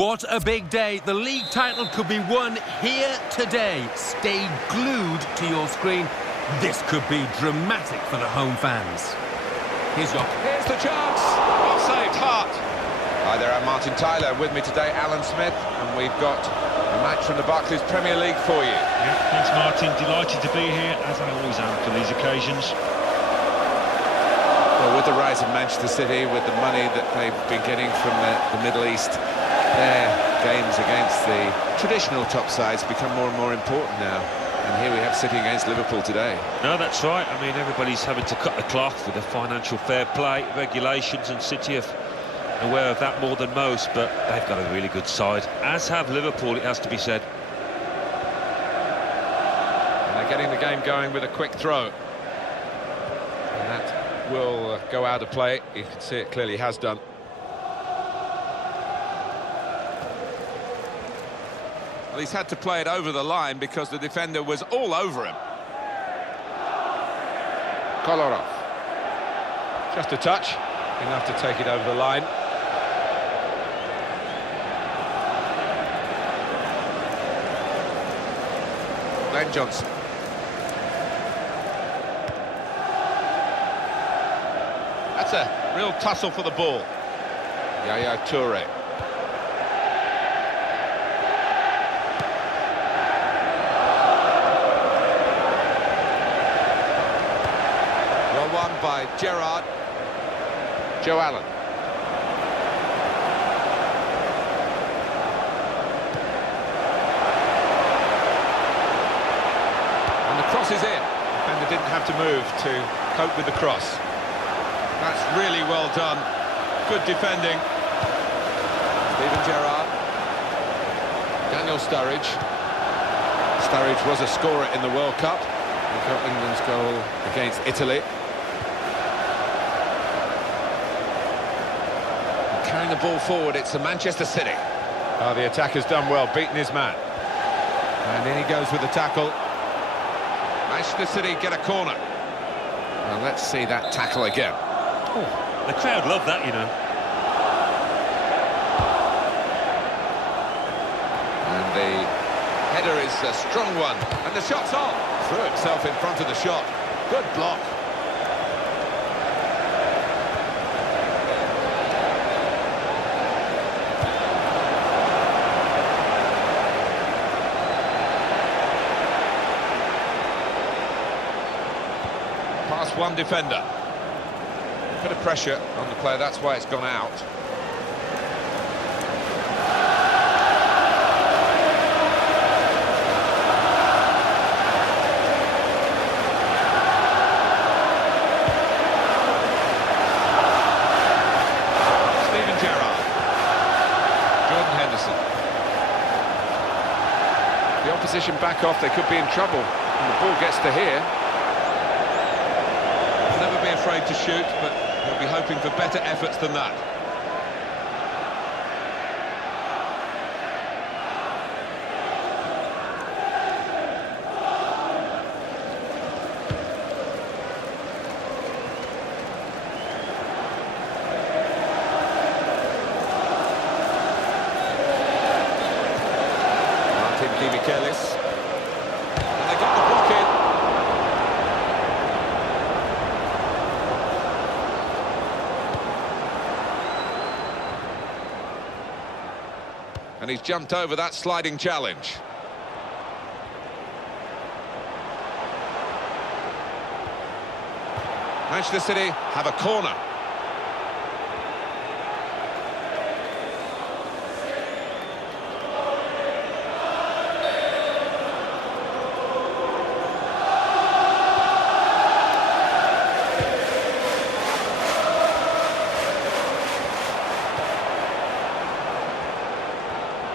What a big day. The league title could be won here today. Stay glued to your screen. This could be dramatic for the home fans. Here's the chance. Well saved, Hart. Hi there, I'm Martin Tyler. With me today, Alan Smith, and we've got a match from the Barclays Premier League for you. Yeah, thanks Martin. Delighted to be here, as I always am for these occasions. Well, with the rise of Manchester City, with the money that they've been getting from the Middle East, their games against the traditional top sides become more and more important now. And here we have City against Liverpool today. No, that's right. I mean, everybody's having to cut the cloth with the financial fair play regulations, and City are aware of that more than most, but they've got a really good side, as have Liverpool, it has to be said. And they're getting the game going with a quick throw. And that will go out of play. You can see it clearly has done. Well, he's had to play it over the line because the defender was all over him. Kolarov. Just a touch, enough to take it over the line. Glenn Johnson. That's a real tussle for the ball. Yaya Toure. Well won by Gerrard. Joe Allen. And the cross is in. Defender didn't have to move to cope with the cross. That's really well done. Good defending. Steven Gerrard. Daniel Sturridge. Sturridge was a scorer in the World Cup. He got England's goal against Italy. And carrying the ball forward, it's the Manchester City. Oh, the attacker's done well, beaten his man. And in he goes with the tackle. Manchester City get a corner. Well, let's see that tackle again. Oh, the crowd love that, you know. And the header is a strong one. And the shot's on. Threw himself in front of the shot. Good block. Past one defender. Bit of pressure on the player, that's why it's gone out. Steven Gerrard. Jordan Henderson. The opposition back off, they could be in trouble. And the ball gets to here. Never be afraid to shoot, but he'll be hoping for better efforts than that. Martin Demichelis. And they got the block in. And he's jumped over that sliding challenge. Manchester City have a corner.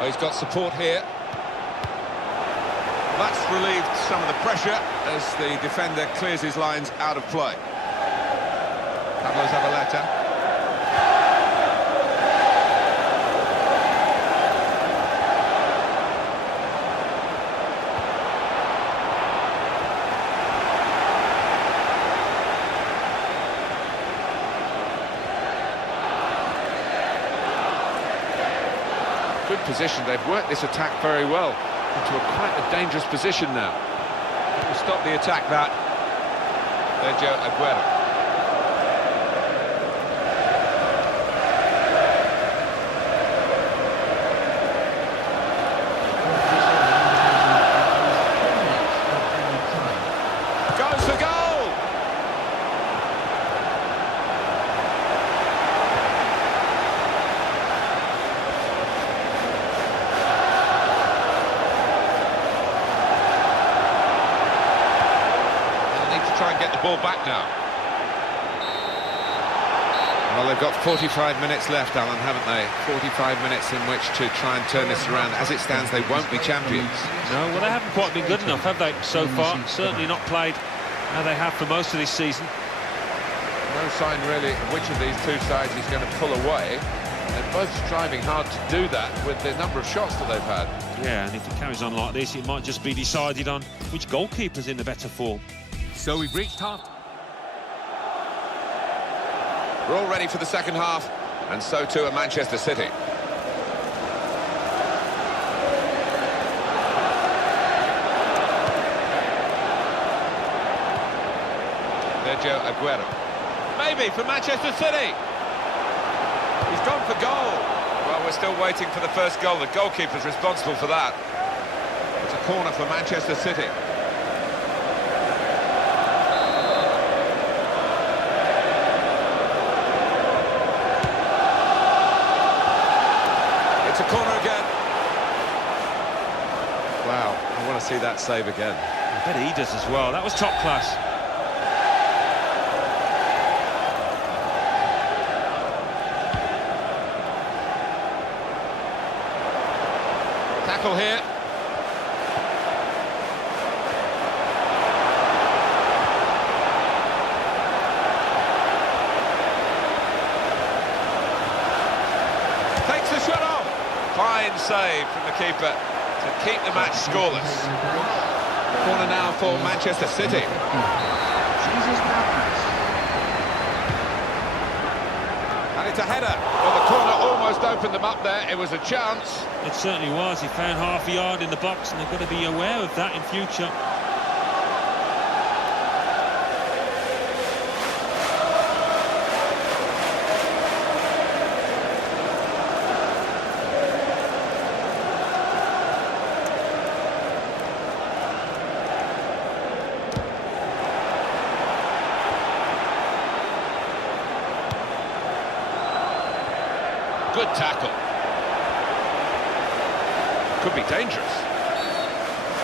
Oh, he's got support here. That's relieved some of the pressure as the defender clears his lines out of play. Pablo Zabaleta. position. They've worked this attack very well into quite a dangerous position now. Will stop the attack, that. Sergio Aguero. Goes for goal! Try and get the ball back now. Well, they've got 45 minutes left, Alan, haven't they? 45 minutes in which to try and turn this around. As it stands, they won't be champions. No, well, they haven't quite been good enough, have they, so far? Certainly not played how they have for most of this season. No sign, really, of which of these two sides is going to pull away. They're both striving hard to do that with the number of shots that they've had. Yeah, and if it carries on like this, it might just be decided on which goalkeeper's in the better form. So we've reached half. We're all ready for the second half, and so too at Manchester City. Sergio Aguero. Maybe for Manchester City. He's gone for goal. Well, we're still waiting for the first goal. The goalkeeper's responsible for that. It's a corner for Manchester City. It's a corner again. Wow, I want to see that save again. I bet he does as well. That was top class. Tackle here. Takes the shot off. Fine save from the keeper to keep the match scoreless. Corner now for Manchester City. And it's a header. Well, the corner almost opened them up there. It was a chance. It certainly was. He found half a yard in the box, and they've got to be aware of that in future. Good tackle. Could be dangerous.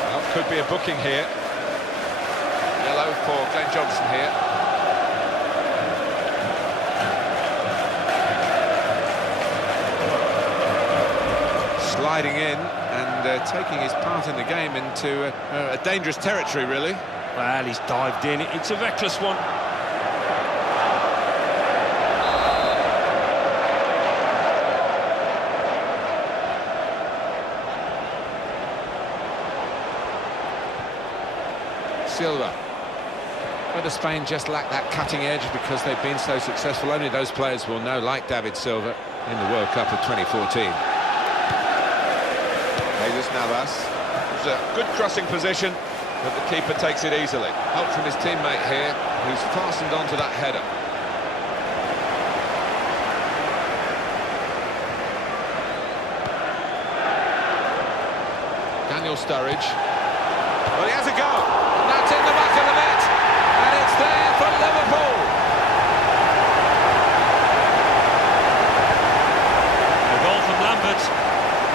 Well, could be a booking here. Yellow for Glenn Johnson here. Sliding in and taking his part in the game into a dangerous territory, really. Well, he's dived in. It's a reckless one. Silva. Whether Spain just lack that cutting edge because they've been so successful, only those players will know, like David Silva in the World Cup of 2014. Jesus Navas. It's a good crossing position, but the keeper takes it easily. Help from his teammate here, who's fastened onto that header. Daniel Sturridge. Well, he has a go. And that's in the back of the net. And it's there for Liverpool. A goal from Lambert.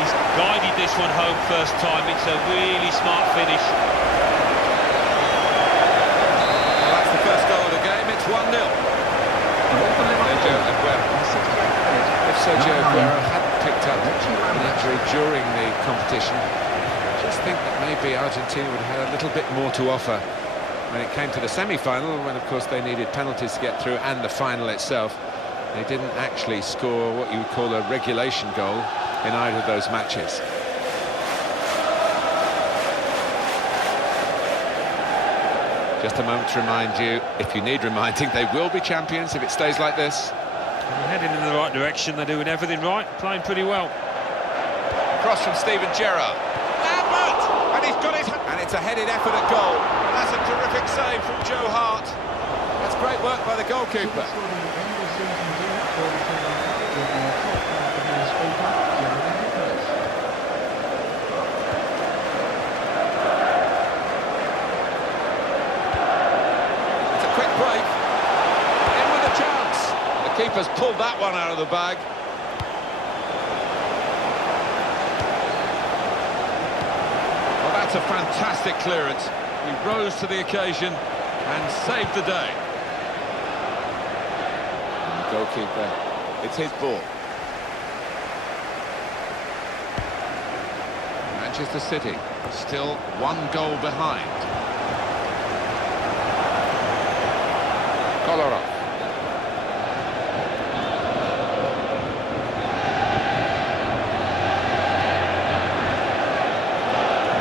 He's guided this one home first time. It's a really smart finish. Well, that's the first goal of the game. It's 1-0. Sergio Aguero. If Sergio Aguero hadn't picked up an injury during the competition, I just think that maybe Argentina would have had a little bit more to offer when it came to the semi-final, when of course they needed penalties to get through, and the final itself. They didn't actually score what you would call a regulation goal in either of those matches. Just a moment to remind you, if you need reminding, they will be champions if it stays like this. They're heading in the right direction. They're doing everything right, playing pretty well. Cross from Steven Gerrard. Lambert! And he's got it. And it's a headed effort at goal. That's a terrific save from Joe Hart. That's great work by the goalkeeper. It's a quick break. In with a chance. The keeper's pulled that one out of the bag. Well, that's a fantastic clearance. He rose to the occasion and saved the day. Goalkeeper, it's his ball. Manchester City still 1 goal behind. Kolarov.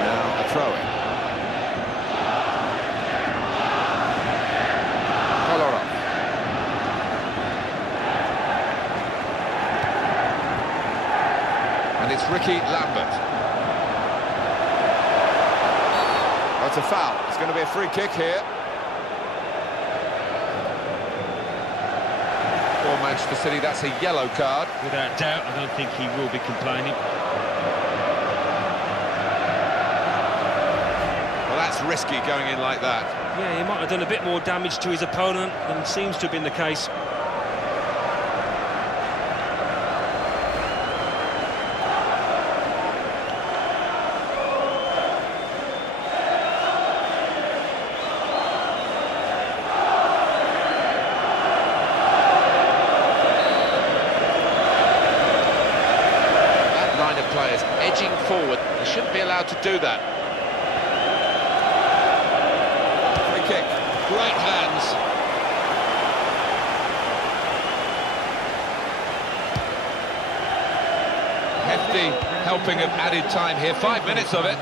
Now a throw-in. Kolarov. And it's Ricky Lambert. That's a foul. It's going to be a free kick here. For Manchester City, that's a yellow card. Without doubt, I don't think he will be complaining. Well, that's risky going in like that. Yeah, he might have done a bit more damage to his opponent than seems to have been the case. Players edging forward. They shouldn't be allowed to do that. Free kick. Great hands. Hefty helping of added time here. 5 minutes of it.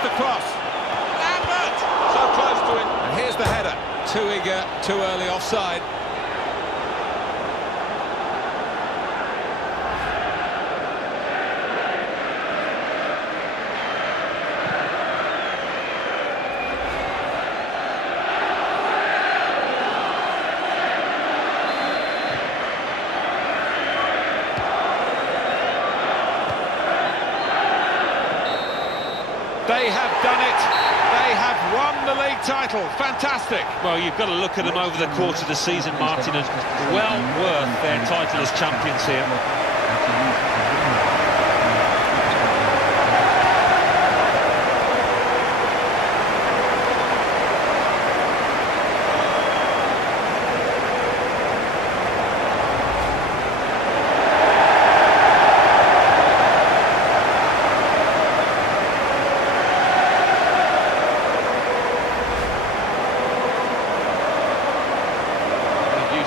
The cross. Lambert! So close to it. And here's the header. Too eager, too early offside. They have done it. They have won the league title. Fantastic. Well, you've got to look at them over the course of the season, Martin, and well worth their title as champions here.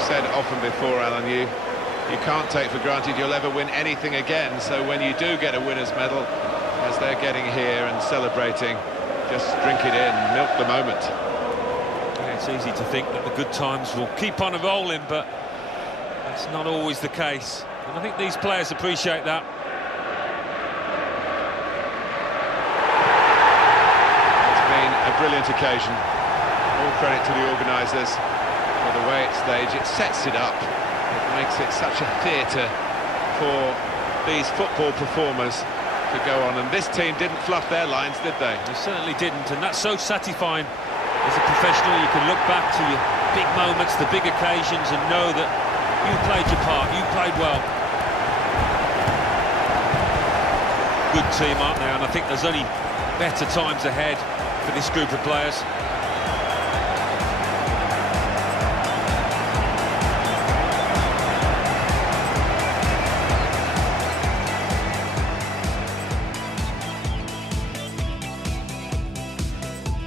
Said often before, Alan, you can't take for granted you'll ever win anything again, so when you do get a winner's medal, as they're getting here and celebrating, just drink it in, milk the moment. Yeah, it's easy to think that the good times will keep on rolling, but that's not always the case, and I think these players appreciate that. It's been a brilliant occasion. All credit to the organisers. For the way it's staged, it sets it up. It makes it such a theatre for these football performers to go on. And this team didn't fluff their lines, did they? They certainly didn't, and that's so satisfying. As a professional, you can look back to your big moments, the big occasions, and know that you played your part, you played well. Good team, aren't they? And I think there's only better times ahead for this group of players.